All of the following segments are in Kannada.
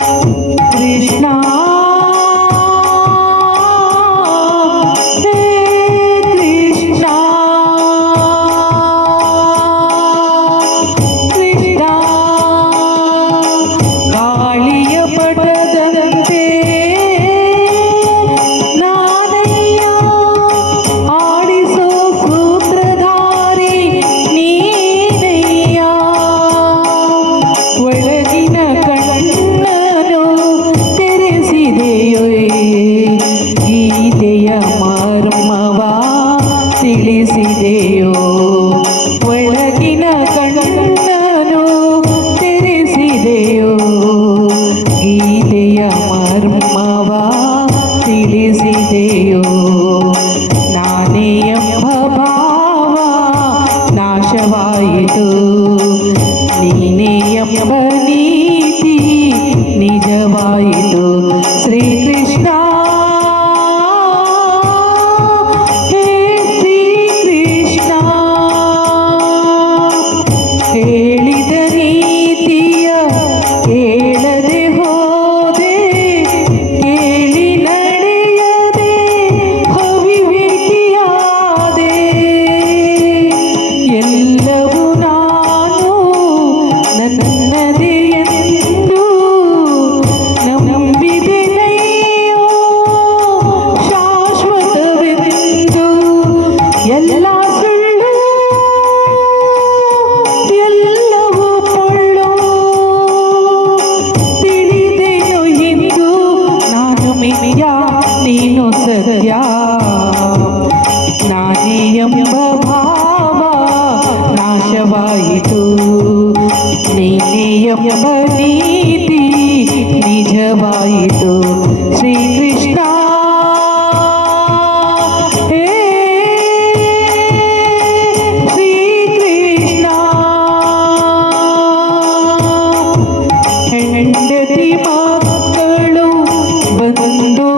ಕೃಷ್ಣ ತಿಳಿಸಿದೆಯೋ ಒಳಗಿನ ಕಣ್ಣನು ತೆರೆಸಿದೆಯೋ ಗೀತೆಯ ಮರ್ಮವ ತಿಳಿಸಿದೆಯೋ ನಾನೇ ಎಂಬ ಭಾವ ನಾಶವಾಯಿತು ನೀನೇ ಎಂಬ ನೀತಿ ನಿಜವಾಯಿತು ಶ್ರೀಕೃಷ್ಣ ಹೇಳಿದ ನೀತಿಯ ಹೇಳದೆ ಹೋದೆ ಕೇಳಿ ನಡೆಯದೆ ಅವಿವೇಕಿಯಾದೆ ಎಲ್ಲವೂ ನಾನು ನನ್ನದೇ ಎಂದು ನಂಬಿದೆನಯ್ಯೋ ಶಾಶ್ವತವೆಂದು ಎಲ್ಲ ನೀನು ಸತ್ಯ ನಾನೇ ಎಂಬ ಭಾವ ನಾಶವಾಯಿತು ನೀನೇ ಎಂಬ ನೀತಿ ನಿಜವಾಯಿತು ಶ್ರೀಕೃಷ್ಣ ಶ್ರೀಕೃಷ್ಣ ಹೆಂಡತಿ ಮಕ್ಕಳು ಬಂದು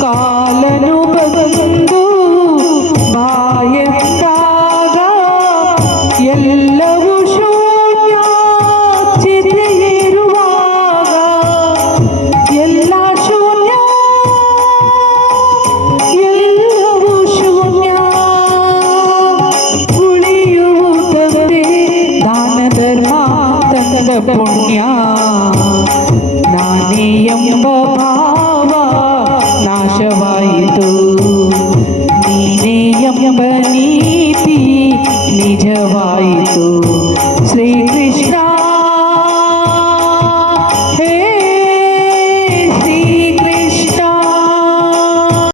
ಕಾಲನು ಬಂದು ಬಾಯೆಂದಾಗ ಎಲ್ಲವೂ ಶೂನ್ಯ ಚಿತೆಯಿರುವಾಗ ಎಲ್ಲ ಶೂನ್ಯ ಎಲ್ಲವೂ ಶೂನ್ಯ ಉಳಿಯುವುದೇ ದಾನ ಧರ್ಮ ತಂದ ಪುಣ್ಯ ನಾನೇ ಎಂಬ ಭಾವ ನಾಶವಾಯಿತು ನೀನೇ ಎಂಬ ನೀತಿ ನಿಜವಾಯಿತು ಶ್ರೀ